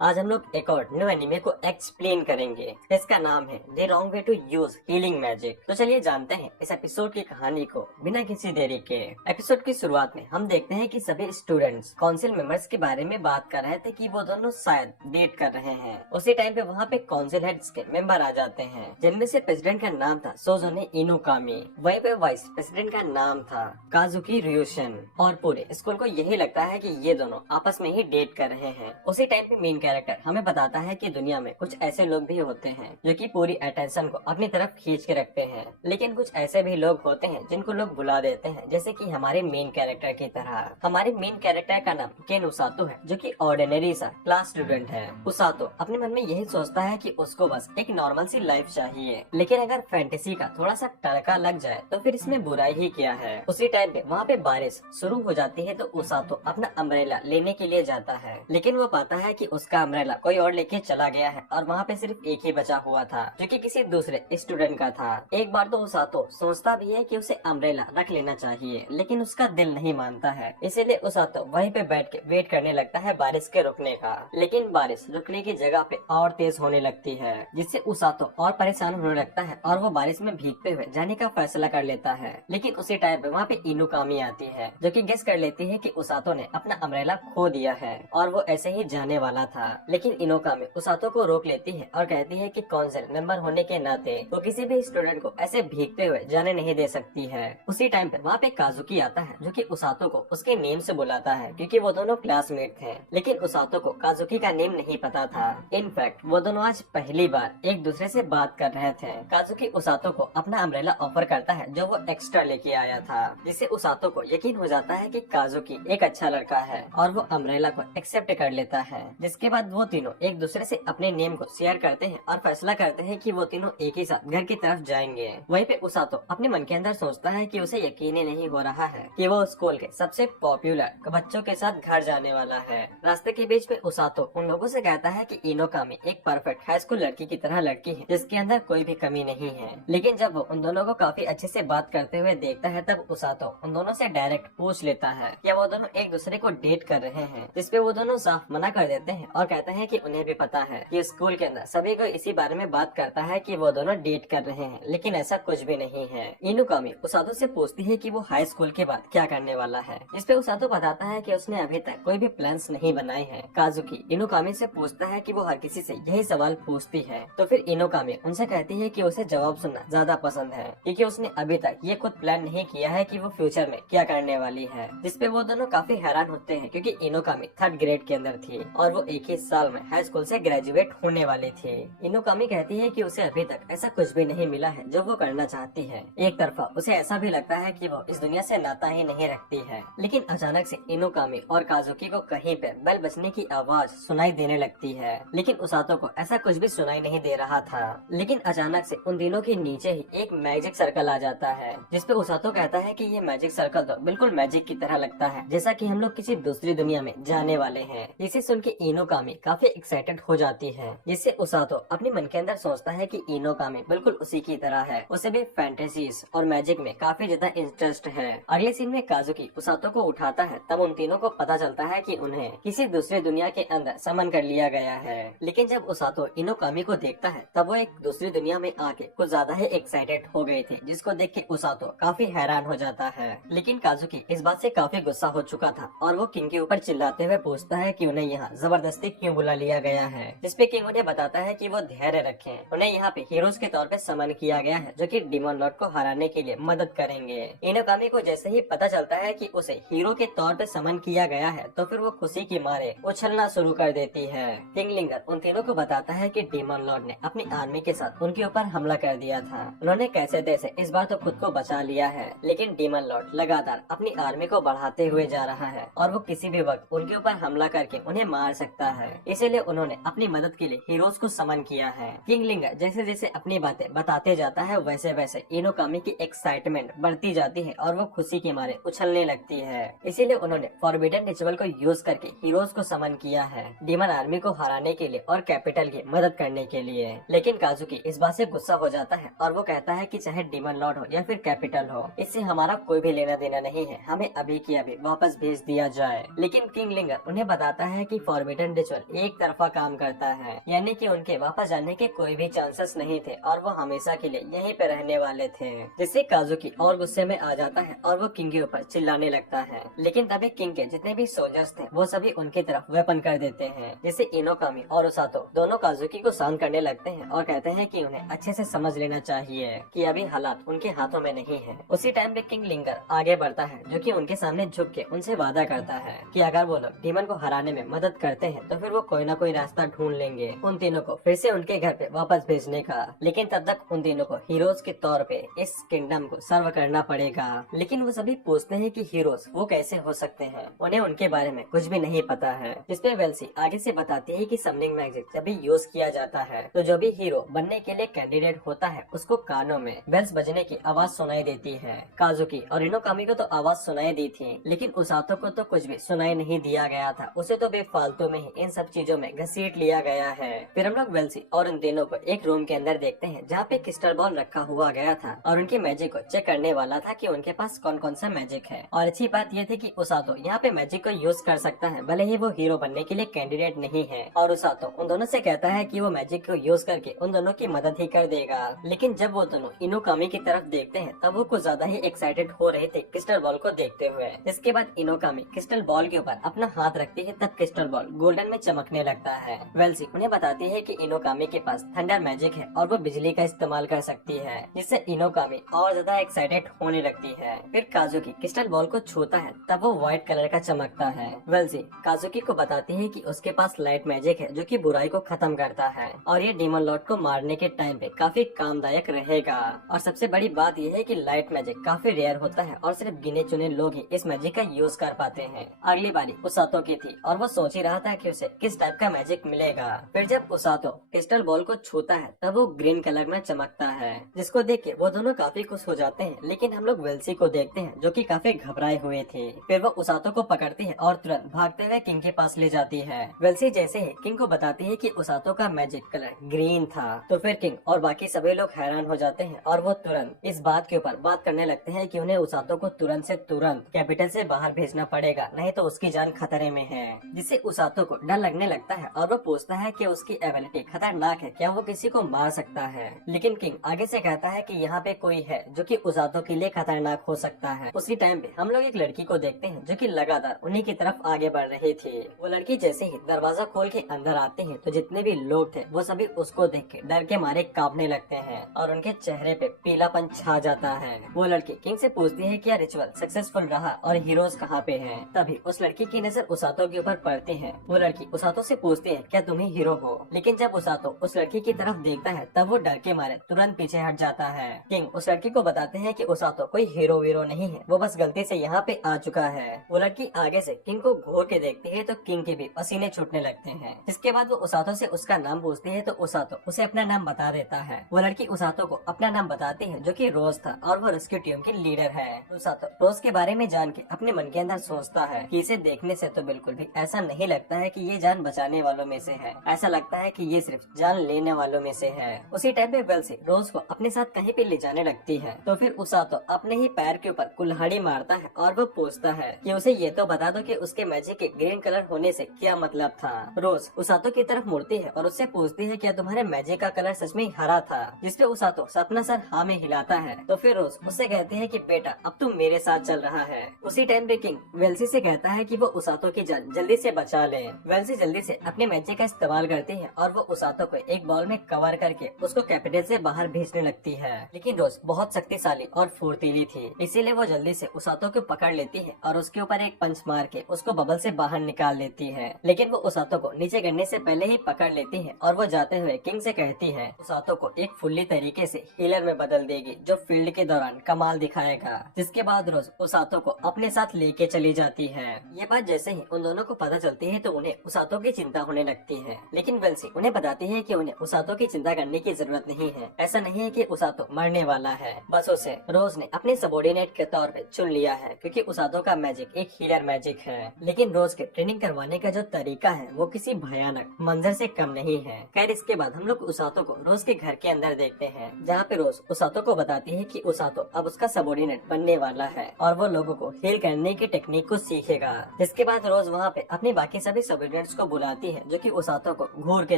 आज हम लोग एक और न्यू एनिमे को एक्सप्लेन करेंगे। इसका नाम है the wrong way to use healing magic. तो चलिए जानते हैं इस एपिसोड की कहानी को बिना किसी देरी के। एपिसोड की शुरुआत में हम देखते हैं कि सभी स्टूडेंट्स काउंसिल मेंबर्स के बारे में बात कर रहे थे कि वो दोनों शायद डेट कर रहे हैं। उसी टाइम पे वहाँ पे काउंसिल हेड्स के मेंबर आ जाते हैं, जिनमें से प्रेसिडेंट का नाम था सोजोने इनुकामी। वहीं पे वाइस प्रेसिडेंट का नाम था काजुकी रियोशन। और पूरे स्कूल को यही लगता है कि ये दोनों आपस में ही डेट कर रहे हैं। उसी टाइम पे मेन कैरेक्टर हमें बताता है कि दुनिया में कुछ ऐसे लोग भी होते हैं जो कि पूरी अटेंशन को अपनी तरफ खींच के रखते हैं, लेकिन कुछ ऐसे भी लोग होते हैं जिनको लोग बुला देते हैं, जैसे कि हमारे मेन कैरेक्टर की तरह। हमारे मेन कैरेक्टर का नाम केन उसातो है, जो कि ऑर्डिनरी सा क्लास स्टूडेंट है। उसातो अपने मन में यही सोचता है कि उसको बस एक नॉर्मल सी लाइफ चाहिए, लेकिन अगर फैंटेसी का थोड़ा सा तड़का लग जाए तो फिर इसमें बुराई ही क्या है। उसी टाइम पे वहाँ पे बारिश शुरू हो जाती है, तो उसातो अपना अम्ब्रेला लेने के लिए जाता है, लेकिन वो पाता है कि उसका अम्ब्रेला कोई और लेके चला गया है और वहाँ पे सिर्फ एक ही बचा हुआ था, जो कि किसी दूसरे स्टूडेंट का था। एक बार तो उसातो सोचता भी है कि उसे अम्ब्रेला रख लेना चाहिए, लेकिन उसका दिल नहीं मानता है। इसीलिए उसातो वहीं पे बैठ के वेट करने लगता है बारिश के रुकने का, लेकिन बारिश रुकने की जगह पे और तेज होने लगती है, जिससे उसातो और परेशान होने लगता है और वो बारिश में भीगते हुए जाने का फैसला कर लेता है। लेकिन उसी टाइम पे वहाँ पे इनुकामी आती है, जो कि गेस कर लेती है कि उसातो ने अपना अम्ब्रेला खो दिया है और वो ऐसे ही जाने वाला था। लेकिन इनुकामी उसातो को रोक लेती है और कहती है कि काउंसिल मेंबर होने के नाते वो किसी भी स्टूडेंट को ऐसे भीगते हुए जाने नहीं दे सकती है। उसी टाइम पे वहाँ पे काजुकी आता है, जो कि उसातो को उसके नेम से बुलाता है, क्योंकि वो दोनों क्लासमेट थे। लेकिन उसातो को काजुकी का नेम नहीं पता था। इनफैक्ट वो दोनों आज पहली बार एक दूसरे से बात कर रहे थे। काजुकी उसातो को अपना अम्ब्रेला ऑफर करता है, जो वो एक्स्ट्रा लेके आया था, जिससे उसातो को यकीन हो जाता है कि काजुकी एक अच्छा लड़का है और वो अम्ब्रेला को एक्सेप्ट कर लेता है। जिसके बाद वो तीनों एक दूसरे से अपने नेम को शेयर करते हैं और फैसला करते हैं कि वो तीनों एक ही साथ घर की तरफ जाएंगे। वहीं पे उसातो अपने मन के अंदर सोचता है कि उसे यकीन ही नहीं हो रहा है कि वो स्कूल के सबसे पॉपुलर बच्चों के साथ घर जाने वाला है। रास्ते के बीच में उसातो उन लोगों से कहता है कि इनोकामी एक परफेक्ट हाई स्कूल लड़की की तरह लड़की है, जिसके अंदर कोई भी कमी नहीं है। लेकिन जब वो उन दोनों को काफी अच्छे से बात करते हुए देखता है, तब उसातो उन दोनों से डायरेक्ट पूछ लेता है कि वो दोनों एक दूसरे को डेट कर रहे हैं, जिसपे वो दोनों साफ मना कर देते हैं और कहते हैं कि उन्हें भी पता है कि स्कूल के अंदर सभी को इसी बारे में बात करता है कि वो दोनों डेट कर रहे हैं, लेकिन ऐसा कुछ भी नहीं है। इनुकामी उसातो से पूछती है कि वो हाई स्कूल के बाद क्या करने वाला है, जिसपे उसातो बताता है कि उसने अभी तक कोई भी प्लान्स नहीं बनाए हैं। काजुकी इनुकामी से पूछता है कि वो हर किसी से यही सवाल पूछती है, तो फिर इनुकामी उनसे कहती है कि उसे जवाब सुनना ज्यादा पसंद है, क्योंकि उसने अभी तक ये खुद प्लान नहीं किया है कि वो फ्यूचर में क्या करने वाली है। जिसपे वो दोनों काफी हैरान होते हैं, क्योंकि इनुकामी 3rd ग्रेड के अंदर थी और वो एक ही साल में हाई स्कूल से ग्रेजुएट होने वाली थी। इनुकामी कहती है कि उसे अभी तक ऐसा कुछ भी नहीं मिला है जो वो करना चाहती है। एक तरफा उसे ऐसा भी लगता है कि वो इस दुनिया से नाता ही नहीं रखती है। लेकिन अचानक से इनुकामी और काजुकी को कहीं पे बेल बजने की आवाज सुनाई देने लगती है, लेकिन उसातो को ऐसा कुछ भी सुनाई नहीं दे रहा था। लेकिन अचानक से उन तीनों के नीचे ही एक मैजिक सर्कल आ जाता है, जिसपे उसातो कहता है कि ये मैजिक सर्कल तो बिल्कुल मैजिक की तरह लगता है, जैसा कि हम लोग किसी दूसरी दुनिया में जाने वाले हैं। जिसे सुन के इनुकामी काफी एक्साइटेड हो जाती है, जिससे उसातो अपने मन के अंदर सोचता है कि इनुकामी बिल्कुल उसी की तरह है, उसे भी फैंटेसीज और मैजिक में काफी ज्यादा इंटरेस्ट है। अगले सीन में काजुकी उसातो को उठाता है, तब उन तीनों को पता चलता है कि उन्हें किसी दूसरे दुनिया के अंदर समन कर लिया गया है। लेकिन जब उसातो इनुकामी को देखता है, तब वो एक दूसरी दुनिया में आके कुछ ज्यादा ही एक्साइटेड हो गए थे, जिसको देख के उसातो काफी हैरान हो जाता है। लेकिन काजुकी इस बात से काफी गुस्सा हो चुका था और वो किंग के ऊपर चिल्लाते हुए पूछता है कि उन्हें यहाँ जबरदस्ती क्यों बुला लिया गया है, जिसपे किंग उन्हें बताता है कि वो धैर्य रखें, उन्हें यहाँ पे हीरोज के तौर पे समन किया गया है, जो कि डीमन लॉर्ड को हराने के लिए मदद करेंगे। इनुकामी को जैसे ही पता चलता है कि उसे हीरो के तौर पे समन किया गया है, तो फिर वो खुशी की मारे उछलना शुरू कर देती है। किंग लिंगर उन तीनों को बताता है कि डीमन लॉर्ड ने अपनी आर्मी के साथ उनके ऊपर हमला कर दिया था। उन्होंने कैसे तैसे इस बार तो खुद को बचा लिया है, लेकिन डीमन लॉर्ड लगातार अपनी आर्मी को बढ़ाते हुए जा रहा है और वो किसी भी वक्त उनके ऊपर हमला करके उन्हें मार सकता है। इसीलिए उन्होंने अपनी मदद के लिए हीरोज को समन किया है। किंग लिंगर जैसे जैसे अपनी बातें बताते जाता है, वैसे वैसे इनुकामी की एक्साइटमेंट बढ़ती जाती है और वो खुशी के मारे उछलने लगती है। इसीलिए उन्होंने फॉरबिडन रिचुअल को यूज करके हीरोज को समन किया है, डीमन आर्मी को हराने के लिए और कैपिटल की मदद करने के लिए। लेकिन काजुकी इस बात से गुस्सा हो जाता है और वो कहता है कि चाहे डीमन लॉर्ड हो या फिर कैपिटल हो, इससे हमारा कोई भी लेना देना नहीं है, हमें अभी की अभी वापस भेज दिया जाए। लेकिन किंग लिंगर उन्हें बताता है कि फॉरबिडन रिचुअल एक तरफा काम करता है, यानी कि उनके वापस जाने के कोई भी चांसेस नहीं थे और वो हमेशा के लिए यहीं पे रहने वाले थे। जिससे काजुकी और गुस्से में आ जाता है और वो किंग के ऊपर चिल्लाने लगता है। लेकिन तभी किंग के जितने भी सोल्जर्स थे वो सभी उनकी तरफ वेपन कर देते हैं, जिससे इनोकामी और उसातो दोनों काजुकी को शांत करने लगते हैं और कहते हैं कि उन्हें अच्छे से समझ लेना चाहिए कि अभी हालात उनके हाथों में नहीं है। उसी टाइम पे किंग लिंगर आगे बढ़ता है, जो कि उनके सामने झुक के उनसे वादा करता है कि अगर वो लोग डीमन को हराने में मदद करते हैं तो फिर वो कोई ना कोई रास्ता ढूंढ लेंगे उन तीनों को फिर से उनके घर पे वापस भेजने का। लेकिन तब तक उन तीनों को हीरोज के तौर पे इस किंगडम को सर्व करना पड़ेगा। लेकिन वो सभी पूछते हैं कि हीरोज वो कैसे हो सकते हैं, उन्हें उनके बारे में कुछ भी नहीं पता है। जिसपे वेल्सी आगे से बताती है कि समनिंग मैजिक जब भी यूज किया जाता है तो जो भी हीरो बनने के लिए कैंडिडेट होता है उसको कानों में बेल्स बजने की आवाज सुनाई देती है। काजुकी और इनोकामी को तो आवाज सुनाई दी थी, लेकिन उसातो को तो कुछ भी सुनाई नहीं दिया गया था। उसे तो बेफालतू में ही इन सब चीजों में घसीट लिया गया है। फिर हम लोग वेल्सी और उन तीनों को एक रूम के अंदर देखते हैं जहाँ पे क्रिस्टल बॉल रखा हुआ गया था और उनकी मैजिक को चेक करने वाला था कि उनके पास कौन कौन सा मैजिक है। और अच्छी बात यह थी कि उसातो यहाँ पे मैजिक को यूज कर सकता है, भले ही वो हीरो बनने के लिए कैंडिडेट नहीं है। और उसातो उन दोनों से कहता है कि वो मैजिक को यूज करके उन दोनों की मदद ही कर देगा। लेकिन जब वो दोनों इनोकामी की तरफ देखते हैं तब वो कुछ ज्यादा ही एक्साइटेड हो रहे थे क्रिस्टल बॉल को देखते हुए। इसके बाद इनोकामी क्रिस्टल बॉल के ऊपर अपना हाथ रखती है, तब क्रिस्टल बॉल गोल्डन में चमकने लगता है। वेल्सी उन्हें बताती है कि इनोकामी के पास थंडर मैजिक है और वो बिजली का इस्तेमाल कर सकती है, जिससे इनोकामी और ज्यादा एक्साइटेड होने लगती है। फिर काजुकी क्रिस्टल बॉल को छूता है, तब वो व्हाइट कलर का चमकता है। वेल्सी काजुकी को बताती है कि उसके पास लाइट मैजिक है जो कि बुराई को खत्म करता है और ये डीमन लॉर्ड को मारने के टाइम पे काफी कामदायक रहेगा। और सबसे बड़ी बात यह है कि लाइट मैजिक काफी रेयर होता है और सिर्फ गिने चुने लोग ही इस मैजिक का यूज कर पाते हैं। अगली बारी उसातो की थी और वो सोच ही रहा था कि उसे किस टाइप का मैजिक मिलेगा। फिर जब उसातो क्रिस्टल बॉल को छूता है तब वो ग्रीन कलर में चमकता है, जिसको देख के वो दोनों काफी खुश हो जाते हैं। लेकिन हम लोग वेल्सी को देखते हैं जो कि काफी घबराए हुए थे। फिर वो उसातो को पकड़ती है और तुरंत भागते हुए किंग के पास ले जाती है। वेल्सी जैसे ही किंग को बताती है कि उसातो का मैजिक कलर ग्रीन था तो फिर किंग और बाकी सभी लोग हैरान हो जाते हैं और वो तुरंत इस बात के ऊपर बात करने लगते हैं कि उन्हें उसातो को तुरंत से तुरंत कैपिटल से बाहर भेजना पड़ेगा, नहीं तो उसकी जान खतरे में है। जिससे उसातो को डर लगने लगता है और वो पूछता है कि उसकी एबिलिटी खतरनाक है, क्या वो किसी को मार सकता है। लेकिन किंग आगे से कहता है कि यहाँ पे कोई है जो कि उसातो के लिए खतरनाक हो सकता है। उसी टाइम पे हम लोग एक लड़की को देखते हैं जो कि लगातार उन्हीं की तरफ आगे बढ़ रही थी। वो लड़की जैसे ही दरवाजा खोल के अंदर आते हैं तो जितने भी लोग थे वो सभी उसको देख के डर के मारे कांपने लगते हैं और उनके चेहरे पे पीलापन छा जाता है। वो लड़की किंग से पूछती है क्या रिचुअल सक्सेसफुल रहा और हीरोज कहाँ पे हैं। तभी उस लड़की की नजर उसातो के ऊपर पड़ती है। वो लड़की उसातो से पूछती है क्या तुम ही हीरो हो। लेकिन जब उसातो उस लड़की की तरफ देखता है तब वो डर के मारे तुरंत पीछे हट जाता है। किंग उस लड़की को बताते हैं कि उसातो कोई हीरो वीरो नहीं है, वो बस गलती से यहाँ पे आ चुका है। वो लड़की आगे से किंग को घूर के देखती है तो किंग के भी पसीने छूटने लगते हैं। इसके बाद वो उसातो से उसका नाम पूछती है तो उसातो उसे अपना नाम बता देता है। वो लड़की उसातो को अपना नाम बताती है जो कि रोज था और वो रेस्क्यू टीम की लीडर है। उसातो रोज के बारे में जान के अपने मन के अंदर सोचता है कि इसे देखने से तो बिल्कुल भी ऐसा नहीं लगता है कि ये जान बचाने वालों में से है, ऐसा लगता है कि ये सिर्फ जान लेने वालों में से है। उसी टाइम पे वेल्सी रोज को अपने साथ कहीं पे ले जाने लगती है तो फिर उसातो अपने ही पैर के ऊपर कुल्हाड़ी मारता है और वो पूछता है कि उसे ये तो बता दो कि उसके मैजिक के ग्रीन कलर होने से क्या मतलब था। रोज उसातो की तरफ मुड़ती है और उससे पूछती है क्या तुम्हारे मैजिक का कलर सच में हरा था। जिसपे उसातो अपना सर हाँ में हिलाता है तो फिर रोज उससे कहते हैं कि बेटा अब तुम मेरे साथ चल रहा है। उसी टाइम पे किंग वेल्सी से कहता है कि वो उसातो की जान जल्दी से बचा ले। वेल्सी जल्दी से अपने मैजिक का इस्तेमाल करती है और वो उसातो को एक बॉल में कवर करके उसको कैपिटल से बाहर भेजने लगती है। लेकिन रोज बहुत शक्तिशाली और फुर्तीली थी, इसीलिए वो जल्दी से उसातो को पकड़ लेती है और उसके ऊपर एक पंच मार के उसको बबल से बाहर निकाल लेती है। लेकिन वो उसातो को नीचे गिरने से पहले ही पकड़ लेती है और वो जाते हुए किंग से कहती है उसातो को एक फुल्ली तरीके से हीलर में बदल देगी जो फील्ड के दौरान कमाल दिखाएगा। जिसके बाद रोज उसातो को अपने साथ लेके चली जाती है। ये बात जैसे ही उन दोनों को पता चलती है तो उन्हें उसातो की चिंता होने लगती है। लेकिन वेल्सी उन्हें बताती है कि उन्हें उसातो की चिंता करने की जरूरत नहीं है, ऐसा नहीं है कि उसातो मरने वाला है, बस उसे रोज ने अपने सबॉर्डिनेट के तौर पे चुन लिया है क्योंकि उसातो का मैजिक एक हीलर मैजिक है। लेकिन रोज के ट्रेनिंग करवाने का जो तरीका है वो किसी भयानक मंजर से कम नहीं है। खैर इसके बाद हम लोग उसातो को रोज के घर के अंदर देखते हैं जहाँ पे रोज उसातो को बताती है कि उसातो अब उसका सबॉर्डिनेट बनने वाला है और वो लोगों को हील करने की टेक्निक को सीखेगा। जिसके बाद रोज वहाँ पे अपने बाकी सभी सबॉर्डिनेट स्टूडेंट्स को बुलाती है जो कि उसातो को घूर के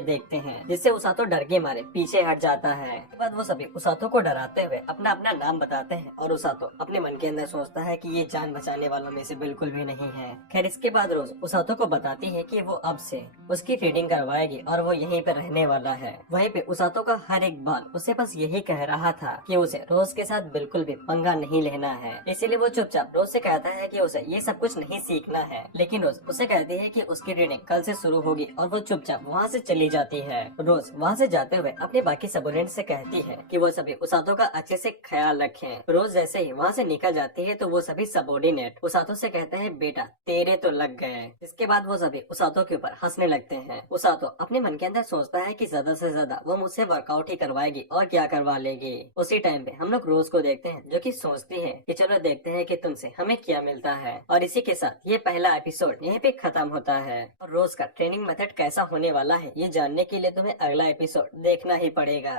देखते हैं, जिससे उसातो डर के मारे पीछे हट जाता है। इसके बाद वो सभी उसातो को डराते हुए अपना अपना नाम बताते हैं और उसातो अपने मन के अंदर सोचता है कि ये जान बचाने वालों में से बिल्कुल भी नहीं है। खैर इसके बाद रोज उसातो को बताती है कि वो अब से उसकी फीडिंग करवाएगी और वो यहीं पे रहने वाला है। वहीं पे उसातो का हर एक बाल उसे बस यही कह रहा था कि उसे रोज के साथ बिल्कुल भी पंगा नहीं लेना है, इसीलिए वो चुपचाप रोज से कहता है कि उसे ये सब कुछ नहीं सीखना है। लेकिन रोज उसे कहती है कि उसकी ट्रेनिंग कल से शुरू होगी और वो चुपचाप वहाँ से चली जाती है। रोज वहाँ से जाते हुए अपने बाकी सबोर्डिनेट से कहती है कि वो सभी उसातो का अच्छे से ख्याल रखें। रोज जैसे ही वहाँ से निकल जाती है तो वो सभी सबोर्डिनेट उसातो से कहते हैं बेटा तेरे तो लग गए। इसके बाद वो सभी उसातो के ऊपर हंसने लगते हैं। उसातो अपने मन के अंदर सोचता है कि ज्यादा से ज्यादा वो मुझसे वर्कआउट ही करवाएगी और क्या करवा लेगी। उसी टाइम पे हम लोग रोज को देखते हैं जो कि सोचती है कि चलो देखते हैं कि तुमसे हमें क्या मिलता है। और इसी के साथ ये पहला एपिसोड यहीं पे खत्म होता है। और रोज का ट्रेनिंग मेथड कैसा होने वाला है ये जानने के लिए तुम्हें अगला एपिसोड देखना ही पड़ेगा।